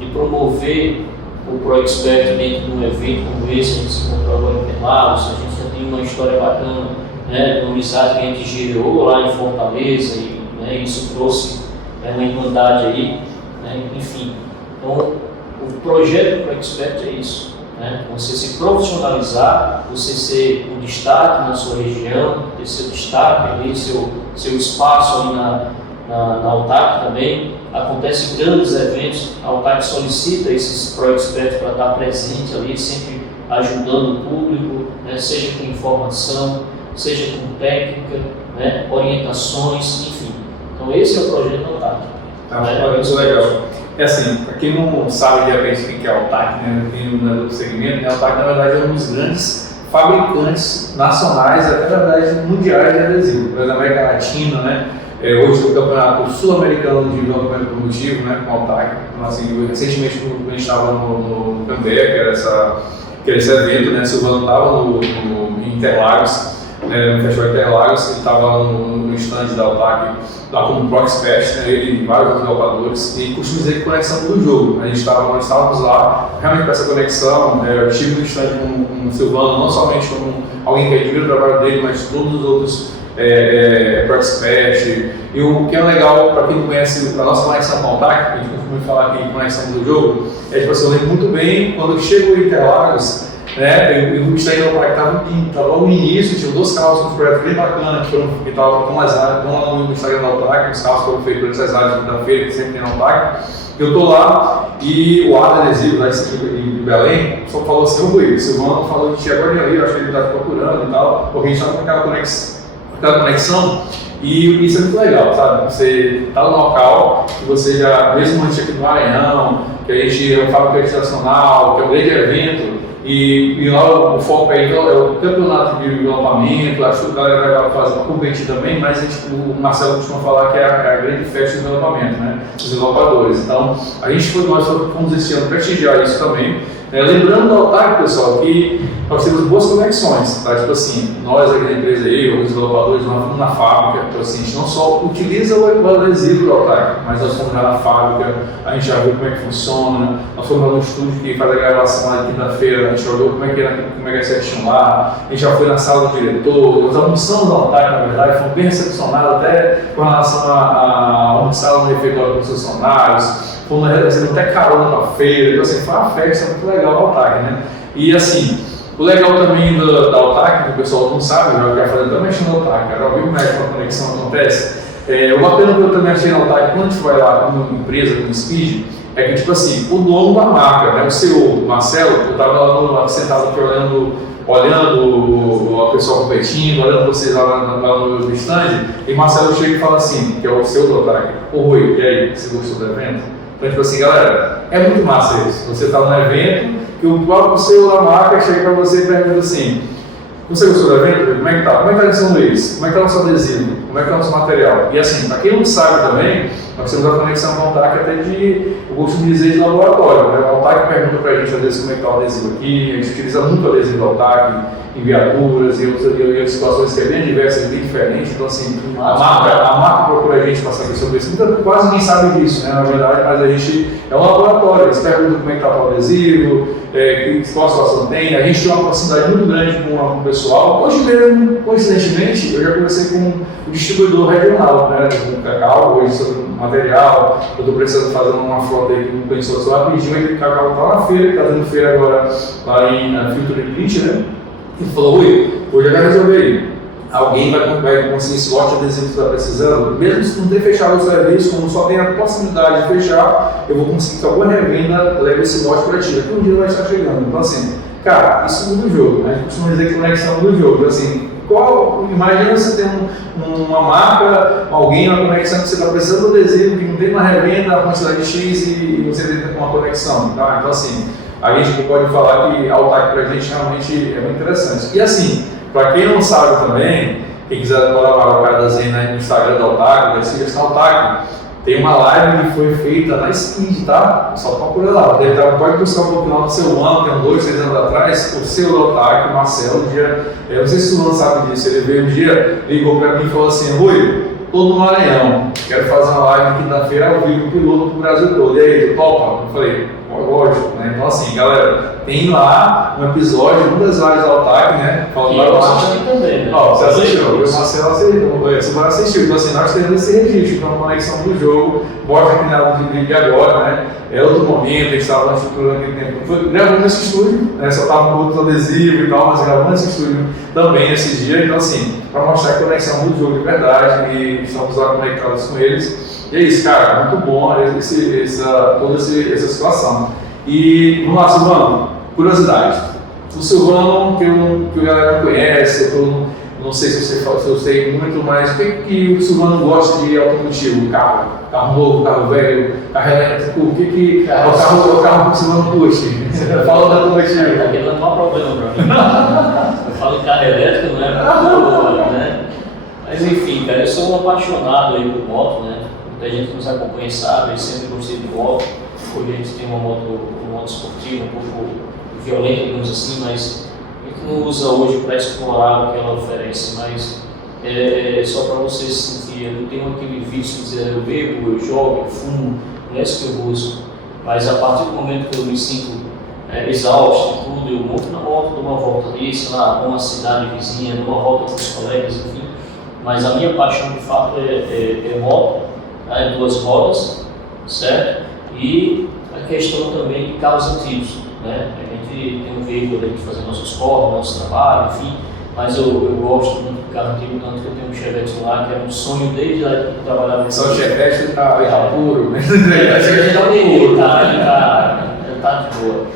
de promover o ProExpert dentro de um evento como esse. A gente se encontrou agora em Interlagos, a gente já tem uma história bacana, né, de uma amizade que a gente gerou lá em Fortaleza e, né, isso trouxe, né, uma irmandade aí, né, enfim. Então, o projeto ProExpert é isso, né? Você se profissionalizar, você ser um destaque na sua região, ter seu destaque ali, seu espaço ali na Autac também. Acontecem grandes eventos, a Autac solicita esses ProExperts para estar presente ali, sempre ajudando o público, né? Seja com informação, seja com técnica, né? Orientações, enfim. Então esse é o projeto da Autac. Muito legal. É assim, para quem não sabe de repente o que é a Autac, né? Quem não é do segmento, né? A Autac na verdade é um dos grandes fabricantes nacionais, até na verdade mundiais de adesivo, por exemplo, na América Latina, né? Hoje o campeonato sul-americano de desenvolvimento produtivo, né, com a Autac. Então, assim, recentemente a gente estava no Cambé, que era esse evento, né? Silvano estava no Interlagos, no Festival Interlagos, ele estava no stand da Autac, lá como ProExpert, né, ele e vários outros operadores, e costumo dizer que conexão do jogo. Nós estávamos lá realmente para essa conexão. Eu estive no stand com o Silvano, não somente como alguém que admira o trabalho dele, mas todos os outros ProExpert. E o que é legal para quem não conhece a nossa conexão com a Autac, a gente costuma falar aqui conexão do jogo, é tipo assim, eu lembro muito bem quando chegou o Interlagos, né? Eu gostei do Altac, estava logo no início, tinha 2 carros com um projeto bem bacana, que estavam lá no Instagram do Altac, os carros foram feitos por essas áreas da feira, que sempre tem no Altac. Eu tô lá e o Ada Adesivo, lá de Belém, só falou assim: o Silvano falou de ti agora ali, eu acho que ele está procurando e tal, porque a gente estava com aquela conexão. E isso é muito legal, sabe? Você está no local que você já, mesmo antes aqui no Maranhão, que a gente é um fábrica educacional, que é um grande evento, e lá o foco é o campeonato de desenvolvimento, acho que a galera vai fazer uma competir também, mas o Marcelo costuma falar que é a grande festa de desenvolvimento, né? Os desenvolvedores. Então, nós fomos esse ano prestigiar isso também. Lembrando do Altac, pessoal, que nós temos boas conexões, tá? Tipo assim, nós aqui na empresa, os desenvolvedores, nós fomos na fábrica, então assim, a gente não só utiliza o adesivo do Altac, mas nós fomos lá na fábrica, a gente já viu como é que funciona, nós fomos lá no estúdio que faz a gravação lá de quinta-feira, a gente olhou como é que é certinho lá, a gente já foi na sala do diretor, nós almoçamos no Altac, na verdade, fomos bem recepcionados até com relação a almoçar no refeitório com os funcionários. Fomos recebendo até carona para feira, então assim, foi uma festa muito legal do Altac, né? E assim, o legal também da Altac, que o pessoal não sabe, eu já falei, também achei no Altac, cara, viu como é que a conexão acontece? O bacana que eu também achei no Altac, quando a gente vai lá como empresa, como Speed, é que tipo assim, o dono da marca, né, o CEO, o Marcelo, eu estava lá sentado aqui olhando a pessoa competindo, olhando vocês lá no stand, e Marcelo chega e fala assim, que é o CEO do Altac: ô Rui, e aí, você gostou do evento? Então, tipo assim, galera, é muito massa isso. Você está no evento que o próprio CEO da marca chega para você e pergunta assim: você gostou do evento? Como é que tá? Como é que tá em São Luís? Como é que tá o nosso adesivo? Como é que tá o nosso material? E assim, para quem não sabe também, nós temos a conexão com o Altac até eu gosto de dizer, de laboratório, né? O Altac pergunta para a gente, às vezes, como é que tá o adesivo aqui, a gente utiliza muito o adesivo do Altac em viaturas e outras situações que é bem diversas, bem diferentes. Então, assim, a marca procura a gente para saber sobre isso. Quase ninguém sabe disso, né, na verdade, mas a gente é um laboratório. Eles perguntam como é que está o adesivo, qual a situação tem. A gente tem uma proximidade muito grande com o pessoal. Hoje mesmo, coincidentemente, eu já conversei com o distribuidor regional, né, do Cacau, hoje sobre o material. Eu estou precisando fazer uma frota aí que não pensou só rapidinho, aí o Cacau está na feira, está tendo feira agora lá em Filtro de Print, né? Ele falou: Rui, hoje eu quero resolver aí. Alguém vai conseguir esse lote de adesivo que você está precisando, mesmo se não ter fechado o serviço, como só tem a possibilidade de fechar, eu vou conseguir que alguma revenda leve esse lote para ti, daqui um dia vai estar chegando. Então assim, cara, isso muda o jogo, né? A gente costuma dizer que conexão muda o jogo. Então, assim, imagina você ter uma marca, alguém na conexão que você está precisando do adesivo, que não tem uma revenda, a quantidade de X e você tenta com uma conexão, tá? Então assim, a gente pode falar que a Altac para a gente realmente é muito interessante. E assim, para quem não sabe também, quem quiser dar uma olhadazinha no Instagram da Altac, da Siga Altac, tem uma live que foi feita na Speed, tá? Só procura lá. Pode buscar no final do seu ano, tem uns 2, 3 anos atrás, o CEO da Altac, o Marcelo, eu não sei se o Luan sabe disso, ele veio um dia, ligou para mim e falou assim: Rui, tô no Maranhão, quero fazer uma live quinta-feira ao vivo, piloto pro Brasil todo. E aí, tu topa? Eu falei: lógico, né? Então assim, galera, tem lá um episódio, uma das lives da Altac, né? Falando lá. Também, né? Você assistiu, o Marcelo assistiu, você vai assistir. Então assim, nós temos esse registro para uma conexão do jogo, mostra que na de agora, né? É outro momento, a gente estava na estrutura naquele tempo. Gravando nesse estúdio, né? Só estava com outro adesivo e tal, mas gravando nesse estúdio também nesse dia. Então assim, para mostrar a conexão do jogo de verdade e estamos lá conectados com eles. E é isso, cara, muito bom toda essa situação. E vamos lá, Silvano, curiosidade. O Silvano, que a galera não conhece, eu não sei se eu sei muito, mas o que o Silvano gosta de automotivo? Carro novo, carro velho, carro elétrico, o que é o carro que o Silvano curte? Fala da automotivo. Aqui não há problema para mim. Eu falo em carro elétrico, né? Mas enfim, cara, eu sou um apaixonado aí por moto, né? Muita gente que nos acompanha sabe, eu sempre gostei de moto. Hoje a gente tem uma moto esportiva, um pouco violenta, digamos assim, mas a gente não usa hoje para explorar o que ela oferece, mas só para você sentir, eu não tenho aquele vício de dizer eu bebo, eu jogo, eu fumo, não é isso que eu busco, mas a partir do momento que eu me sinto exausto e tudo, eu monto na moto, dou uma volta ali, sei lá, numa cidade vizinha, dou uma volta com os colegas, enfim, mas a minha paixão de fato é moto, duas rodas, certo? E a questão também de carros antigos, né? A gente tem um veículo para fazer nossos corres, nosso trabalho, enfim, mas eu gosto muito do carro antigo, tanto que eu tenho um Chevette lá, que era um sonho desde a época que eu trabalhava. Só o Chevette tá puro, né? Ele tá de boa.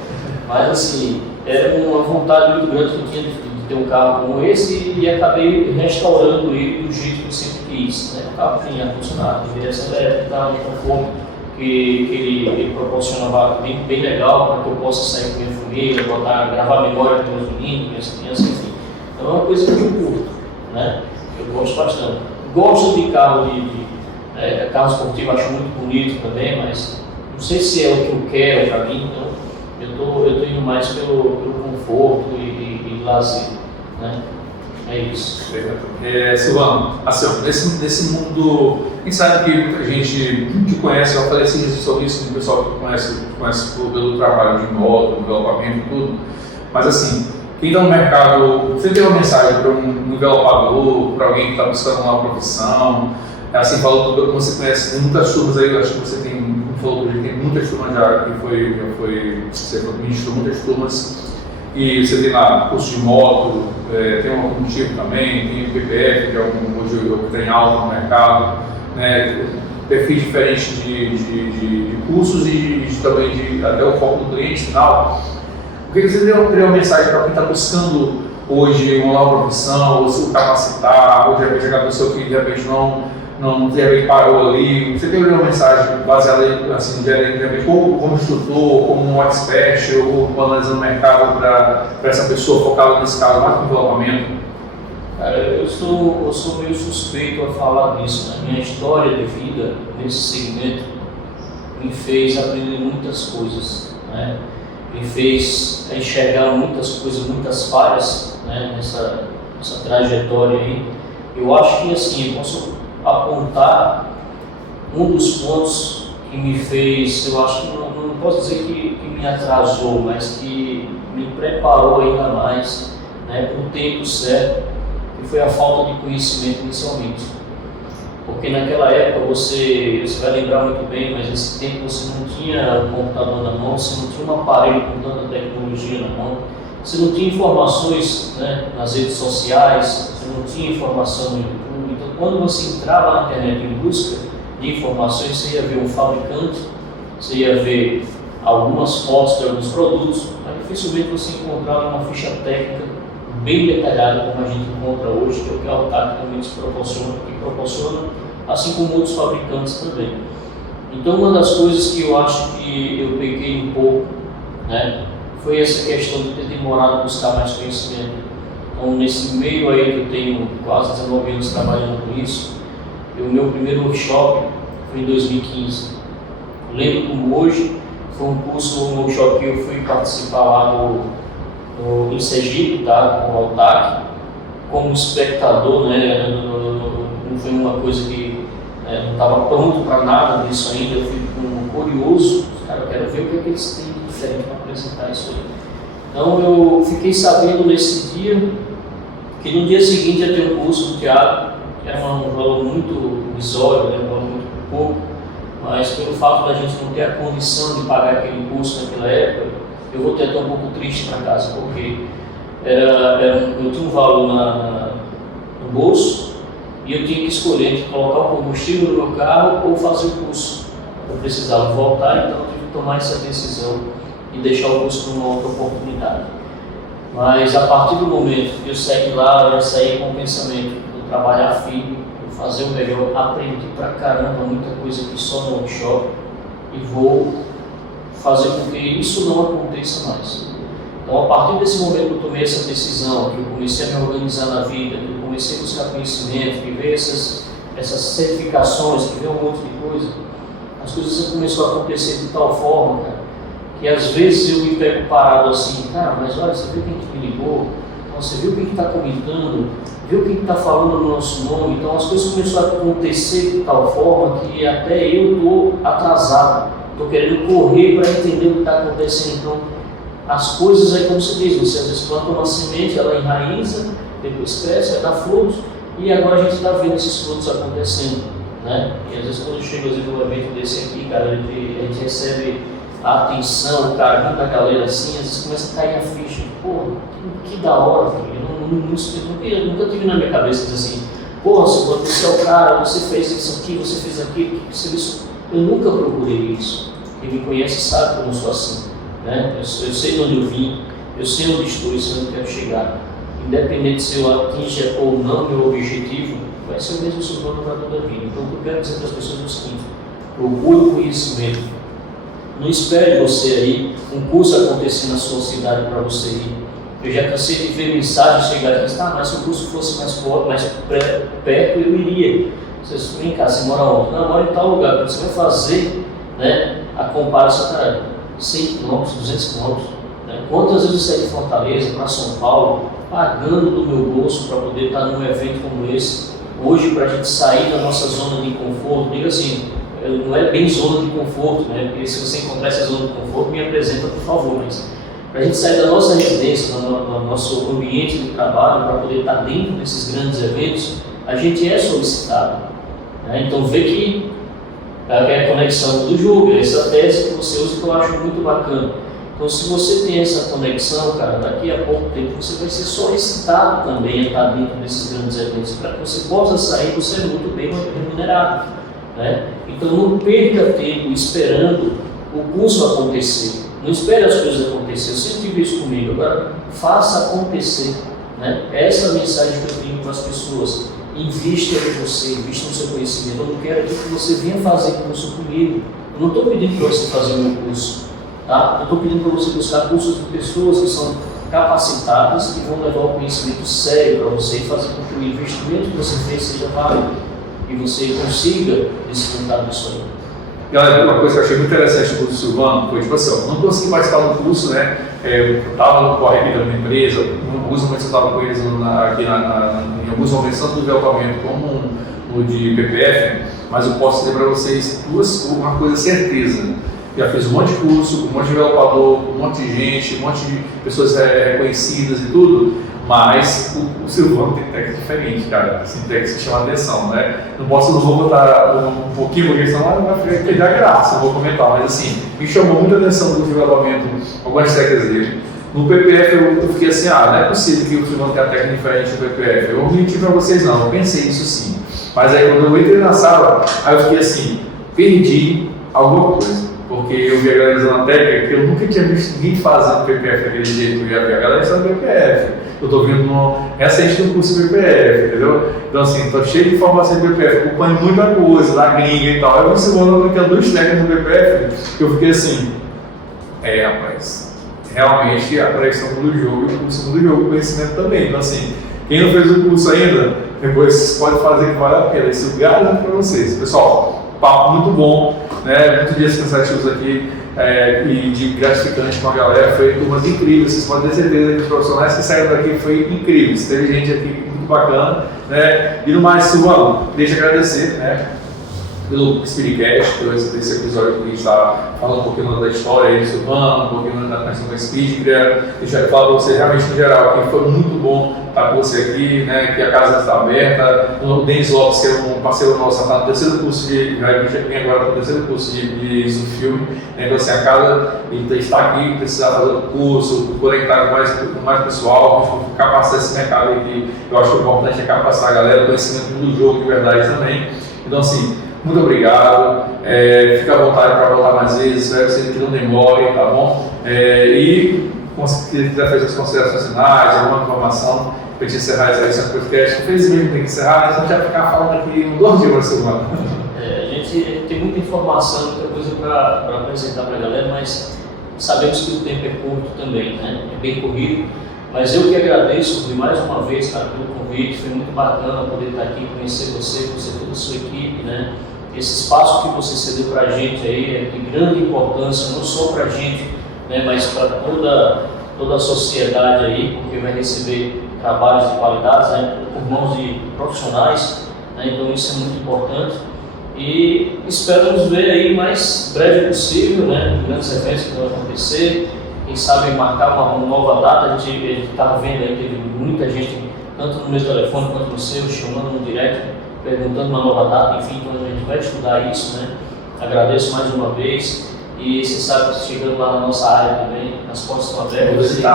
Mas assim, era uma vontade muito grande que eu tinha de ter um carro como esse e acabei restaurando ele do jeito que eu sempre quis, né? O carro tinha ar-condicionado, direção elétrica, um conforto que ele proporcionava bem legal para que eu possa sair com minha família, gravar memória com meus meninos, minhas crianças, enfim. Então é uma coisa que eu curto, né? Eu gosto bastante. Gosto de carro carro esportivo, acho muito bonito também, mas não sei se é o que eu quero para mim, então eu tô indo mais pelo conforto e lazer, né? É isso. Silvano, assim, nesse mundo, a gente sabe que muita gente te conhece, eu falei assim sobre isso, o pessoal que conhece pelo trabalho de moto, developamento e tudo, mas assim, quem está no mercado, você tem uma mensagem para um developador, para alguém que está buscando uma profissão, assim, falou tudo, você conhece muitas turmas aí, eu acho que você falou que tem muitas turmas já você ministrou muitas turmas, e você tem lá curso de moto, tem um automotivo também, tem o PPF, que é hoje que tem alta no mercado, né, perfis diferentes de cursos e também até o foco do cliente final. O que você teria uma mensagem para quem está buscando hoje uma nova profissão, ou se capacitar, ou de repente chegar a pessoa que de repente parou ali? Você tem uma mensagem baseada assim, de repente, como instrutor, como um expert, ou analisando o mercado para essa pessoa focada nesse caso, mais no desenvolvimento? Cara, eu sou meio suspeito a falar disso, né? Minha história de vida nesse segmento me fez aprender muitas coisas, né? Me fez enxergar muitas coisas, muitas falhas, né? nessa trajetória aí. Eu acho que assim, eu posso apontar um dos pontos que me fez, eu acho que não posso dizer que me atrasou, mas que me preparou ainda mais, né, para o tempo certo, que foi a falta de conhecimento inicialmente. Porque naquela época você vai lembrar muito bem, mas nesse tempo você não tinha o computador na mão, você não tinha um aparelho com tanta tecnologia na mão, você não tinha informações, né, nas redes sociais, você não tinha informação no YouTube. Então, quando você entrava na internet em busca de informações, você ia ver um fabricante, você ia ver algumas fotos de alguns produtos, mas dificilmente você encontrava uma ficha técnica bem detalhada como a gente encontra hoje, que é o que a Altac também proporciona, assim como outros fabricantes também. Então, uma das coisas que eu acho que eu peguei um pouco, né, foi essa questão de ter demorado a buscar mais conhecimento. Então, nesse meio aí que eu tenho quase 19 anos trabalhando com isso, o meu primeiro workshop foi em 2015. Eu lembro como hoje, foi um workshop que eu fui participar lá em Sergipe, tá, com o Altac, como espectador, né, não foi uma coisa que não estava pronto para nada disso ainda, eu fui curioso, cara, eu quero ver o que é que eles têm de diferente para apresentar isso aí. Então eu fiquei sabendo nesse dia que no dia seguinte ia ter um curso do Thiago, que era um valor muito irrisório, um valor muito pouco, mas pelo fato da gente não ter a condição de pagar aquele curso naquela época, eu voltei até um pouco triste para casa, porque eu tinha um valor no bolso e eu tinha que escolher entre colocar o combustível no meu carro ou fazer o curso. Eu precisava voltar, então eu tive que tomar essa decisão e deixar o curso para uma outra oportunidade. Mas a partir do momento que eu saí de lá, eu saí com o pensamento de trabalhar firme, de fazer o melhor, aprendi pra caramba muita coisa aqui só no workshop e vou fazer com que isso não aconteça mais. Então, a partir desse momento que eu tomei essa decisão, que eu comecei a me organizar na vida, que eu comecei a buscar conhecimento, que veio essas certificações, que veio um monte de coisa, as coisas começaram a acontecer de tal forma, cara, que às vezes eu me pego parado assim, cara, mas olha, você viu quem que me ligou? Você viu quem está comentando? Viu quem está falando no nosso nome? Então as coisas começaram a acontecer de tal forma que até eu estou atrasado, estou querendo correr para entender o que está acontecendo. Então as coisas aí, como se diz, você às vezes planta uma semente, ela enraiza, depois cresce, vai dar frutos, e agora a gente está vendo esses frutos acontecendo, né? E às vezes quando chega num evento desse aqui, cara, a gente recebe a atenção, o carinho da galera assim, às vezes começa a cair a ficha. Pô, que da hora, filho. Eu nunca tive na minha cabeça dizer assim, pô, você é o cara, você fez isso aqui, você fez aquilo, eu nunca procurei isso. Quem me conhece sabe que eu não sou assim. Né? Eu sei de onde eu vim, eu sei onde estou e sei onde quero chegar. Independente se eu atinja ou não meu objetivo, vai ser o mesmo Silvano para toda a vida. Então, o que eu quero dizer para as pessoas é o seguinte: procure conhecimento. Não espere você aí, um curso acontecer na sua cidade para você ir. Eu já cansei de ver mensagens chegar aqui, mas se o curso fosse mais perto, eu iria. Vocês vem cá, você mora onde? Não, eu moro em tal lugar. Quando você vai fazer, né, a comparação, cara, 100 km, 200 km. Né? Quantas vezes eu saí de Fortaleza para São Paulo, pagando do meu bolso para poder estar num evento como esse? Hoje, para a gente sair da nossa zona de conforto, diga assim, não é bem zona de conforto, né? Porque se você encontrar essa zona de conforto, me apresenta, por favor, mas para a gente sair da nossa residência, do nosso ambiente de trabalho, para poder estar dentro desses grandes eventos, a gente é solicitado. Né? Então, vê que é a conexão do jogo, essa tese que você usa que eu acho muito bacana. Então, se você tem essa conexão, cara, daqui a pouco tempo você vai ser solicitado também a estar dentro desses grandes eventos, para que você possa sair, você é muito bem remunerado. Né? Então, não perca tempo esperando o curso acontecer. Não espere as coisas acontecer. Eu sempre tive isso comigo. Agora, faça acontecer. Né? Essa é a mensagem que eu tenho para as pessoas. Invista em você, invista no seu conhecimento. Eu não quero que você venha fazer curso comigo. Eu não estou pedindo para você fazer o meu curso. Tá? Eu estou pedindo para você buscar cursos de pessoas que são capacitadas, que vão levar o conhecimento sério para você e fazer com que o investimento que você fez seja válido e você consiga desfrutar disso aí. Galera, uma coisa que eu achei muito interessante do curso do Silvano foi, tipo assim, eu não consegui participar do curso, né? Eu estava no corre aqui da minha empresa, em alguns momentos eu estava com eles aqui em alguns momentos, tanto do developamento como no de PPF, mas eu posso dizer para vocês uma coisa certeza. Já fiz um monte de curso, um monte de developador, um monte de gente, um monte de pessoas reconhecidas e tudo, mas o Silvano tem técnica diferente, cara, assim, técnica que chama a atenção, né? Não vou botar um pouquinho, porque senão vai perder a graça, eu vou comentar, mas assim, me chamou muita atenção do developamento, algumas técnicas dele. No PPF eu fiquei assim, não é possível que o Silvano tenha técnica diferente no PPF, eu não menti pra vocês não, eu pensei nisso sim, mas aí quando eu entrei na sala, aí eu fiquei assim, perdi alguma coisa. Porque eu vi a galera usando a técnica que eu nunca tinha visto ninguém fazendo PPF daquele jeito. Eu ia ver a galera usando PPF. Eu estou vindo recente do curso de PPF, entendeu? Então, assim, estou cheio de informação de PPF, acompanho muita coisa, da gringa e tal. Eu vi o Silvano aplicando dois técnicos no PPF, que eu fiquei assim, rapaz, realmente a conexão do jogo e o curso do jogo, o conhecimento também. Então, assim, quem não fez o curso ainda, depois pode fazer que vale a pena. Isso eu garanto para vocês. Pessoal, papo muito bom. Né, muitos dias cansativos aqui e de gratificante com a galera, foi turmas incríveis, vocês podem ter certeza que os profissionais que saíram daqui foi incríveis, teve gente aqui muito bacana, né, e no mais, Silvano, deixa eu agradecer, né, pelo Speedcast, por esse episódio que a gente está falando um pouquinho da história aí do Silvano, um pouquinho da questão do Speed, deixa eu falar para você realmente no geral, que foi muito bom estar com você aqui, né, que a casa está aberta, o Denis Lopes, que é um parceiro nosso, está no terceiro curso vai vir agora para o terceiro curso de filme, né, então assim, a casa está aqui, precisar fazer o curso, conectar com mais pessoal, capacitar esse mercado aí, que eu acho que o importante é capacitar a galera, conhecimento do jogo de verdade também, então assim, muito obrigado, fica à vontade para voltar mais vezes, espero que você não demore, tá bom? E se quiser fazer as considerações finais, alguma informação para te encerrar esse podcast, infelizmente tem que encerrar, mas a gente vai ficar falando aqui um 2 dias por semana. A gente tem muita informação, muita coisa para apresentar para a galera, mas sabemos que o tempo é curto também, né? É bem corrido. Mas eu que agradeço mais uma vez, cara, pelo convite, foi muito bacana poder estar aqui, conhecer você toda a sua equipe, né? Esse espaço que você cedeu para a gente aí é de grande importância, não só para a gente, né, mas para toda a sociedade aí, porque vai receber trabalhos de qualidade, né, por mãos de profissionais, né, então isso é muito importante. E espero nos ver aí o mais breve possível, né, em grandes eventos que vão acontecer. Quem sabe marcar uma nova data, a gente estava vendo aí, teve muita gente, tanto no meu telefone quanto no seu, chamando no direct, perguntando uma nova data, enfim, então a gente vai estudar isso, né? Agradeço mais uma vez E você sabe que chegando lá na nossa área também, as portas estão abertas. E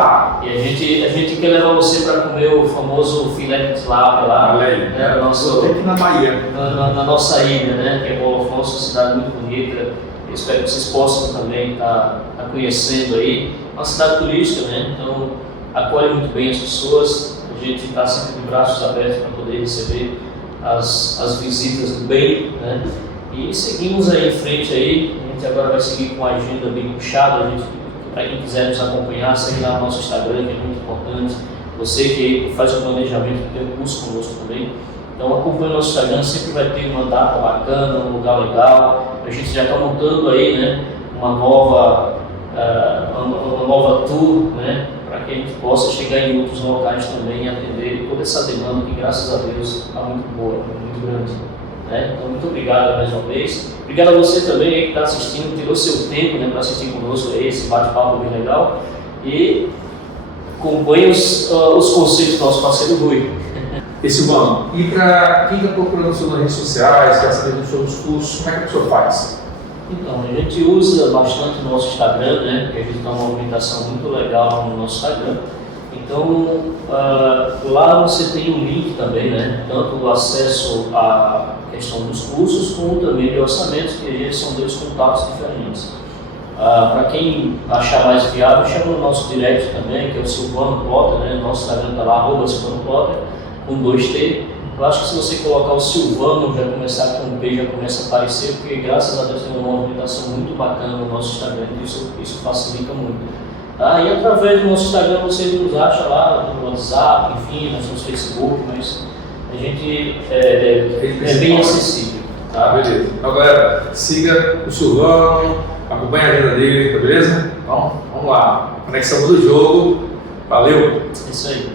a gente quer levar você para comer o famoso filé de tilápia lá. Né, aqui na Bahia. Na nossa ilha, né, que é Paulo Afonso, uma cidade muito bonita. Eu espero que vocês possam também estar conhecendo aí. É uma cidade turística, né, então acolhe muito bem as pessoas. A gente está sempre de braços abertos para poder receber as visitas do bem, né? E seguimos aí em frente aí. A gente agora vai seguir com a agenda bem puxada. Para quem quiser nos acompanhar, segue lá no nosso Instagram, que é muito importante. Você que faz o planejamento, tem um curso conosco também. Então acompanhe o nosso Instagram, sempre vai ter uma data bacana, um lugar legal. A gente já está montando aí, né, uma nova tour, né, para que a gente possa chegar em outros locais também e atender toda essa demanda que, graças a Deus, está muito boa, muito grande. Né? Então, muito obrigado mais uma vez. Obrigado a você também aí que está assistindo, tirou seu tempo, né, para assistir conosco aí, esse bate-papo bem legal. E acompanhe os conceitos do nosso parceiro Rui. E Silvano, e para quem está procurando o senhor nas redes sociais, quer saber dos seus cursos, como é que a pessoa faz? Então, a gente usa bastante o nosso Instagram, né, porque a gente tem uma movimentação muito legal no nosso Instagram. Então, lá você tem um link também, né, tanto do acesso à questão dos cursos, como também de orçamentos, que são dois contatos diferentes. Para quem achar mais viável, chama o nosso direct também, que é o Silvano Plotter, né, nosso Instagram está lá, @Silvano Plotter, com 2T. Eu acho que se você colocar o Silvano, já começar com um P, já começa a aparecer, porque graças a Deus tem uma movimentação muito bacana no nosso Instagram, isso facilita muito. E através do nosso Instagram você nos acha lá no WhatsApp, enfim, nós temos Facebook, mas a gente é bem acessível. Tá, beleza. Então galera, siga o Silvano, acompanhe a agenda dele, tá beleza? Então, vamos lá. Conexão do jogo. Valeu! É isso aí.